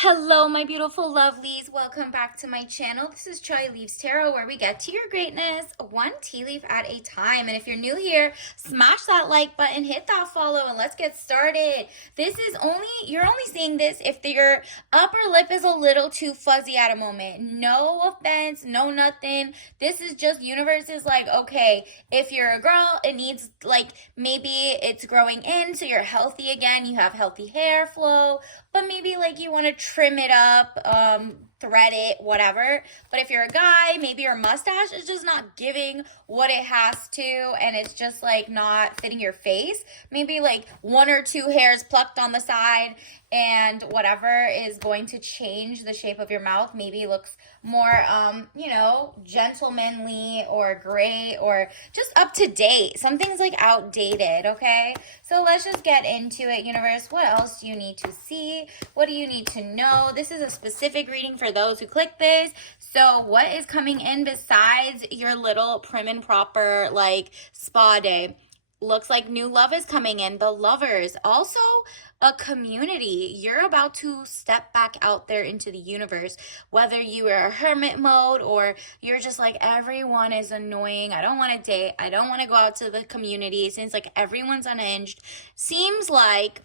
Hello, my beautiful lovelies. Welcome back to my channel. This is Chai Leaves Tarot, where we get to your greatness one tea leaf at a time. And if you're new here, smash that like button, hit that follow, and let's get started. You're only seeing this if your upper lip is a little too fuzzy at a moment. No offense, no nothing. This is just universe is like, okay, if you're a girl, it needs like maybe it's growing in, so you're healthy again, you have healthy hair flow, but maybe like you want to trim it up, thread it, whatever. But if you're a guy, maybe your mustache is just not giving what it has to, and it's just like not fitting your face. Maybe like one or two hairs plucked on the side, and whatever is going to change the shape of your mouth. Maybe it looks more, gentlemanly or great or just up to date. Something's like outdated, okay? So let's just get into it, universe. What else do you need to see? What do you need to know? This is a specific reading for those who click this. So what is coming in besides your little prim and proper like spa day? Looks like new love is coming in. The lovers. Also, a community. You're about to step back out there into the universe. Whether you are hermit mode or you're just like, everyone is annoying. I don't want to date. I don't want to go out to the community. Since like everyone's unhinged. Seems like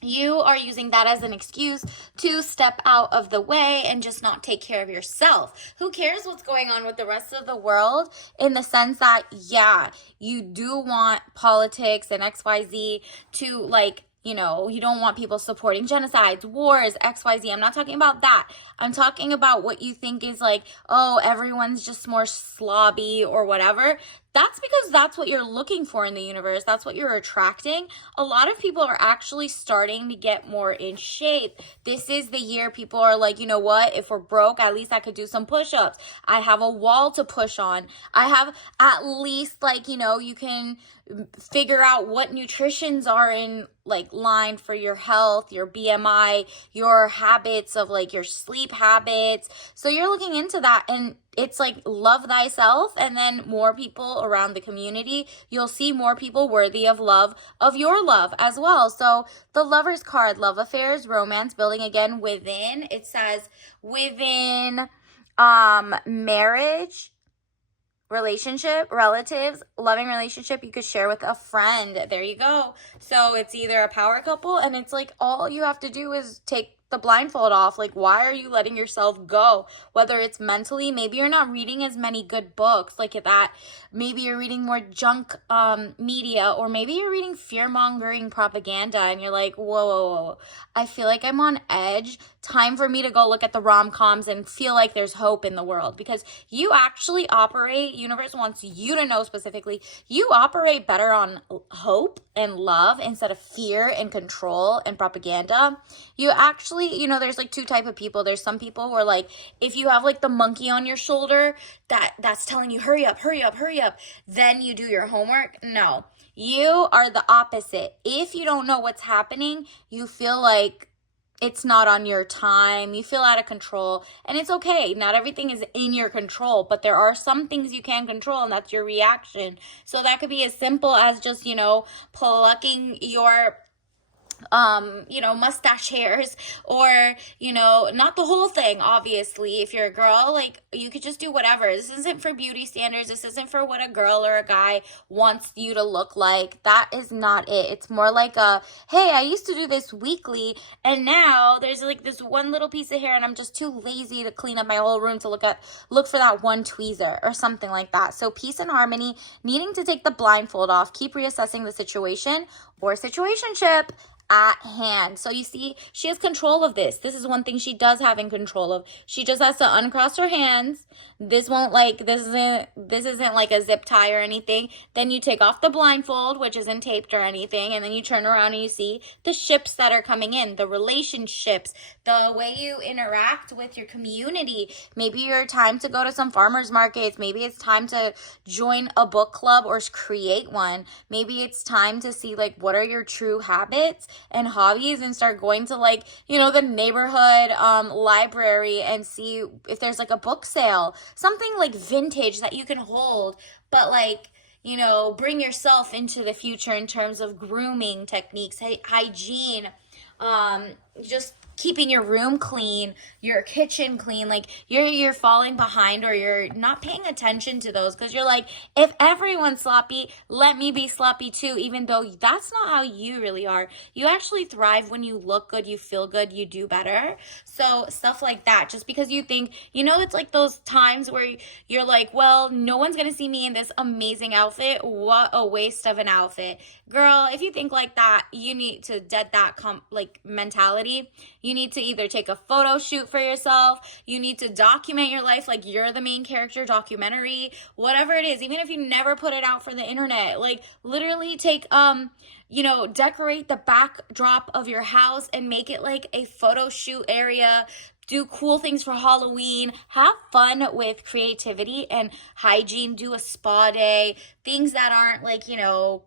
you are using that as an excuse to step out of the way and just not take care of yourself. Who cares what's going on with the rest of the world, in the sense that, yeah, you do want politics and XYZ to like, you don't want people supporting genocides, wars, XYZ. I'm not talking about that. I'm talking about what you think is like, oh, everyone's just more slobby or whatever. That's because that's what you're looking for in the universe. That's what you're attracting. A lot of people are actually starting to get more in shape. This is the year people are like, you know what? If we're broke, at least I could do some push-ups. I have a wall to push on. I have at least like, you can figure out what nutritions are in like line for your health, your BMI, your habits of like your sleep habits. So you're looking into that, and it's like love thyself, and then more people around the community. You'll see more people worthy of love, of your love as well. So the Lover's card, love affairs, romance, building again within. It says within marriage, relationship, relatives, loving relationship you could share with a friend. There you go. So it's either a power couple, and it's like all you have to do is take the blindfold off. Like, why are you letting yourself go? Whether it's mentally, maybe you're not reading as many good books like that. Maybe you're reading more junk media, or maybe you're reading fear-mongering propaganda, and you're like, whoa, I feel like I'm on edge. Time for me to go look at the rom-coms and feel like there's hope in the world. Because you actually operate, universe wants you to know specifically, you operate better on hope and love instead of fear and control and propaganda. You actually, there's like two type of people. There's some people who are like, if you have like the monkey on your shoulder that's telling you hurry up, then you do your homework. No, you are the opposite. If you don't know what's happening, you feel like it's not on your time, you feel out of control, and it's okay. Not everything is in your control, but there are some things you can control, and that's your reaction. So that could be as simple as just, plucking your mustache hairs, or, not the whole thing. Obviously, if you're a girl, like, you could just do whatever. This isn't for beauty standards. This isn't for what a girl or a guy wants you to look like. That is not it. It's more like hey, I used to do this weekly, and now there's like this one little piece of hair, and I'm just too lazy to clean up my whole room to look for that one tweezer or something like that. So peace and harmony, needing to take the blindfold off, keep reassessing the situation or situationship at hand. So you see, she has control of this. This is one thing she does have in control of. She just has to uncross her hands. This isn't like a zip tie or anything. Then you take off the blindfold, which isn't taped or anything, and then you turn around and you see the ships that are coming in, the relationships, the way you interact with your community. Maybe you're time to go to some farmers markets. Maybe it's time to join a book club or create one. Maybe it's time to see like what are your true habits and hobbies, and start going to like, the neighborhood library and see if there's like a book sale, something like vintage that you can hold, but like, bring yourself into the future in terms of grooming techniques, hygiene, just keeping your room clean, your kitchen clean, like you're falling behind, or you're not paying attention to those, because you're like, if everyone's sloppy, let me be sloppy too, even though that's not how you really are. You actually thrive when you look good, you feel good, you do better. So stuff like that, just because you think, it's like those times where you're like, well, no one's gonna see me in this amazing outfit, what a waste of an outfit. Girl, if you think like that, you need to dead that mentality. You need to either take a photo shoot for yourself, you need to document your life like you're the main character, documentary, whatever it is, even if you never put it out for the internet. Like literally take decorate the backdrop of your house and make it like a photo shoot area. Do cool things for Halloween. Have fun with creativity and hygiene. Do a spa day. Things that aren't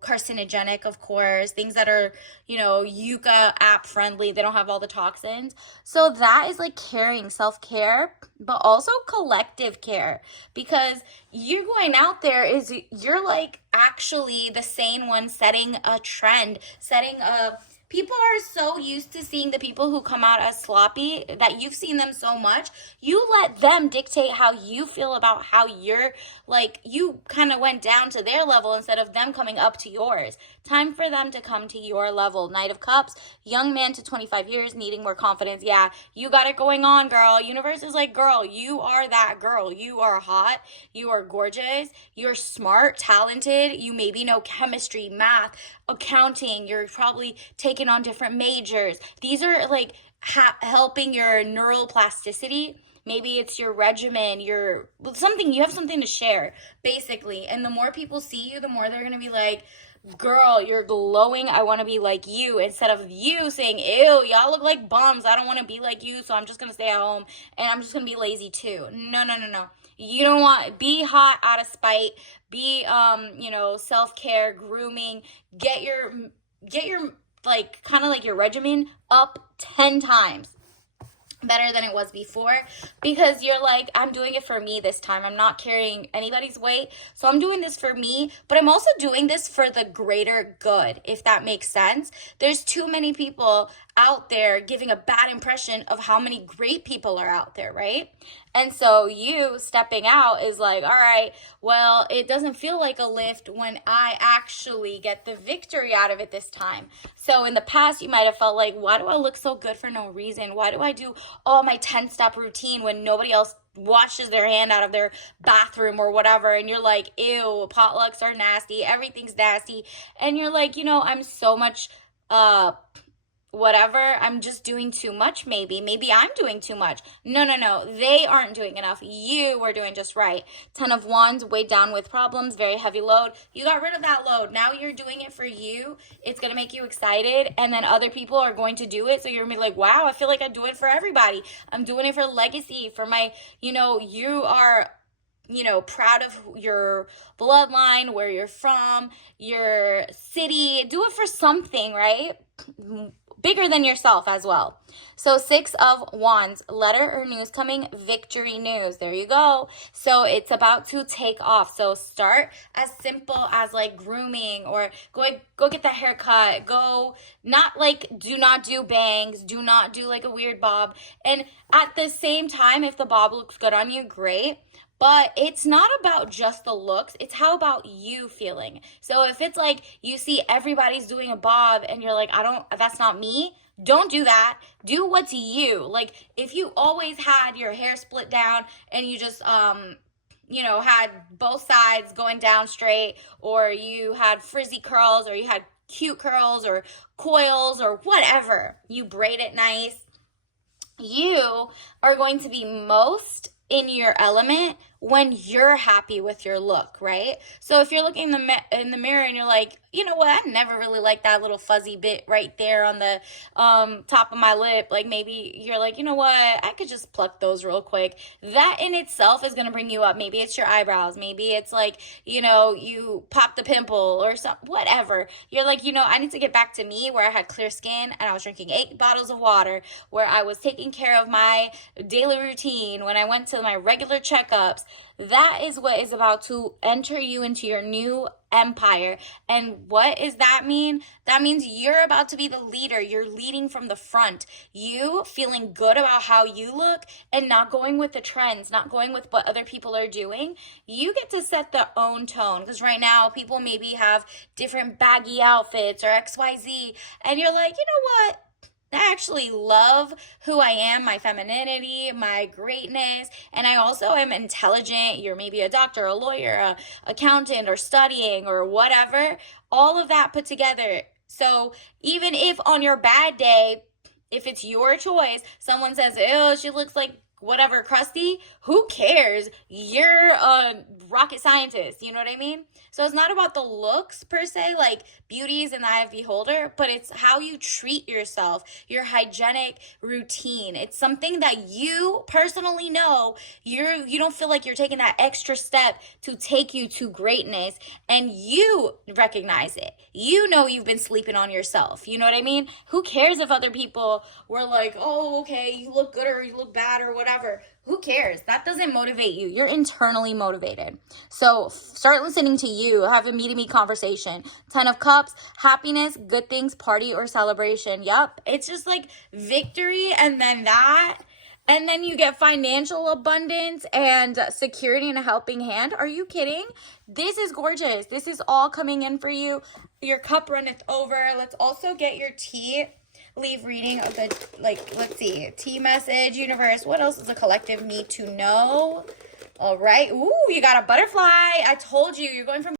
carcinogenic, of course. Things that are, Yucca app friendly. They don't have all the toxins. So that is like caring, self-care, but also collective care. Because you're going out there you're like actually the sane one setting a trend, people are so used to seeing the people who come out as sloppy that you've seen them so much. You let them dictate how you feel about how you kind of went down to their level instead of them coming up to yours. Time for them to come to your level. Knight of Cups, young man to 25 years, needing more confidence. Yeah, you got it going on, girl. Universe is like, girl, you are that girl. You are hot. You are gorgeous. You're smart, talented. You maybe know chemistry, math, accounting. You're probably taking on different majors. These are like helping your neural plasticity. Maybe it's your regimen, you have something to share, basically. And the more people see you, the more they're going to be like, girl, you're glowing. I want to be like you, instead of you saying, ew, y'all look like bums. I don't want to be like you, so I'm just going to stay at home and I'm just going to be lazy too. No. You don't want, be hot out of spite, be, self-care, grooming, get your kind of like your regimen up 10 times better than it was before, because you're like, I'm doing it for me this time. I'm not carrying anybody's weight. So I'm doing this for me, but I'm also doing this for the greater good, if that makes sense. There's too many people out there giving a bad impression of how many great people are out there, right? And so you stepping out is like, all right, well, it doesn't feel like a lift when I actually get the victory out of it this time. So in the past, you might have felt like, why do I look so good for no reason? Why do I do all my 10-step routine when nobody else washes their hand out of their bathroom or whatever? And you're like, ew, potlucks are nasty. Everything's nasty. And you're like, I'm so much, whatever, I'm just doing too much. Maybe I'm doing too much. No, they aren't doing enough. You were doing just right. 10 of Wands, weighed down with problems, very heavy load. You got rid of that load. Now you're doing it for you. It's going to make you excited, and then other people are going to do it. So you're going to be like, wow, I feel like I do it for everybody. I'm doing it for legacy, for my, you are proud of your bloodline, where you're from, your city. Do it for something, right? Bigger than yourself as well. So 6 of Wands, letter or news coming, victory news. There you go. So it's about to take off. So start as simple as like grooming, or go get that haircut. Do not do bangs. Do not do like a weird bob. And at the same time, if the bob looks good on you, great. But it's not about just the looks. It's how about you feeling. So if it's like you see everybody's doing a bob and you're like, that's not me. Don't do that. Do what's you. Like if you always had your hair split down and you just, had both sides going down straight, or you had frizzy curls, or you had cute curls or coils or whatever, you braid it nice, you are going to be most in your element when you're happy with your look, right? So if you're looking in the mirror and you're like, you know what, I never really liked that little fuzzy bit right there on the top of my lip. Like maybe you're like, you know what, I could just pluck those real quick. That in itself is going to bring you up. Maybe it's your eyebrows. Maybe it's like, you popped the pimple or something, whatever. You're like, I need to get back to me, where I had clear skin and I was drinking 8 bottles of water, where I was taking care of my daily routine, when I went to my regular checkups, That is what is about to enter you into your new empire. And what does that mean? That means you're about to be the leader. You're leading from the front. You feeling good about how you look and not going with the trends, not going with what other people are doing. You get to set the own tone, because right now people maybe have different baggy outfits or XYZ, and you're like, you know what? I actually love who I am, my femininity, my greatness, and I also am intelligent. You're maybe a doctor, a lawyer, a accountant, or studying, or whatever. All of that put together. So even if on your bad day, if it's your choice, someone says, oh, she looks like whatever crusty, who cares? You're a rocket scientist, you know what I mean? So it's not about the looks per se, like beauty is in the eye of the beholder, but it's how you treat yourself, your hygienic routine. It's something that you personally know you don't feel like you're taking that extra step to take you to greatness, and you recognize it. You know you've been sleeping on yourself. You know what I mean? Who cares if other people were like, oh, okay, you look good or you look bad or whatever. Who cares? That doesn't motivate you. You're internally motivated. So start listening to you. Have a me-to-me conversation. 10 of Cups, happiness, good things, party or celebration. Yep. It's just like victory and then that. And then you get financial abundance and security and a helping hand. Are you kidding? This is gorgeous. This is all coming in for you. Your cup runneth over. Let's also get your tea. Leave reading a good, like, let's see. Tea message, universe. What else does a collective need to know? All right. Ooh, you got a butterfly. I told you, you're going from